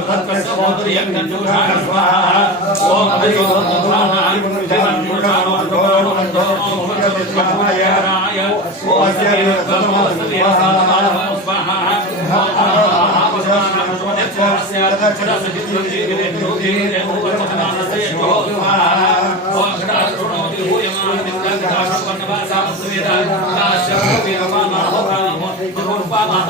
وأخرى الرؤى بالهوية مع الدولة عشر والنباسة والصبيدة لا شر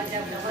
ಮುನ್ನೂರ